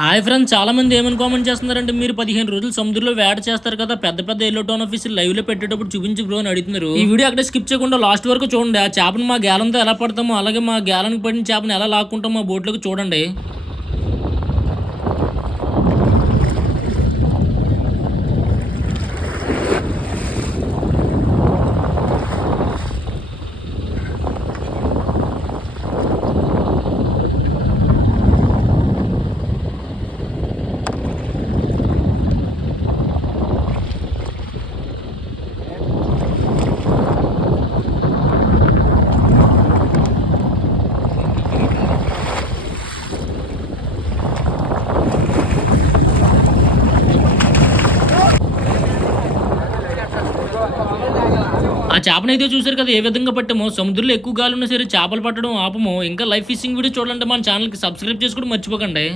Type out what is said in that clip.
Hi friends చాలా మంది ఏమని కామెంట్ చేస్తున్నారంటే మీరు పదిహేను రోజులు సముద్రంలో వేట చేస్తారు కదా పెద్ద పెద్ద ఎల్లో టోన్ ఆఫీస్ లైవ్లో పెట్టేటప్పుడు చూపించి బ్రో అని అడుగుతున్నారు. ఈ వీడియో అక్కడ స్కిప్ చేయకుండా లాస్ట్ వరకు చూడండి. ఆ చేపను మా గ్యాలంతో ఎలా పడతామో అలాగే మా గేలానికి పడిన చేపను ఎలా లాక్కుంటామో మా బోట్లోకి చూడండి. ఆ చేపనైతే చూసారు కదా ఏ విధంగా పట్టామో? సముద్రంలో ఎక్కువ గాలి ఉన్నా సరే చేపలు పట్టడం ఆపము. ఇంకా లైఫ్ ఫిషింగ్ వీడియో చూడండి మన ఛానల్కి సబ్స్క్రైబ్ చేసుకోవడం మర్చిపోకండి.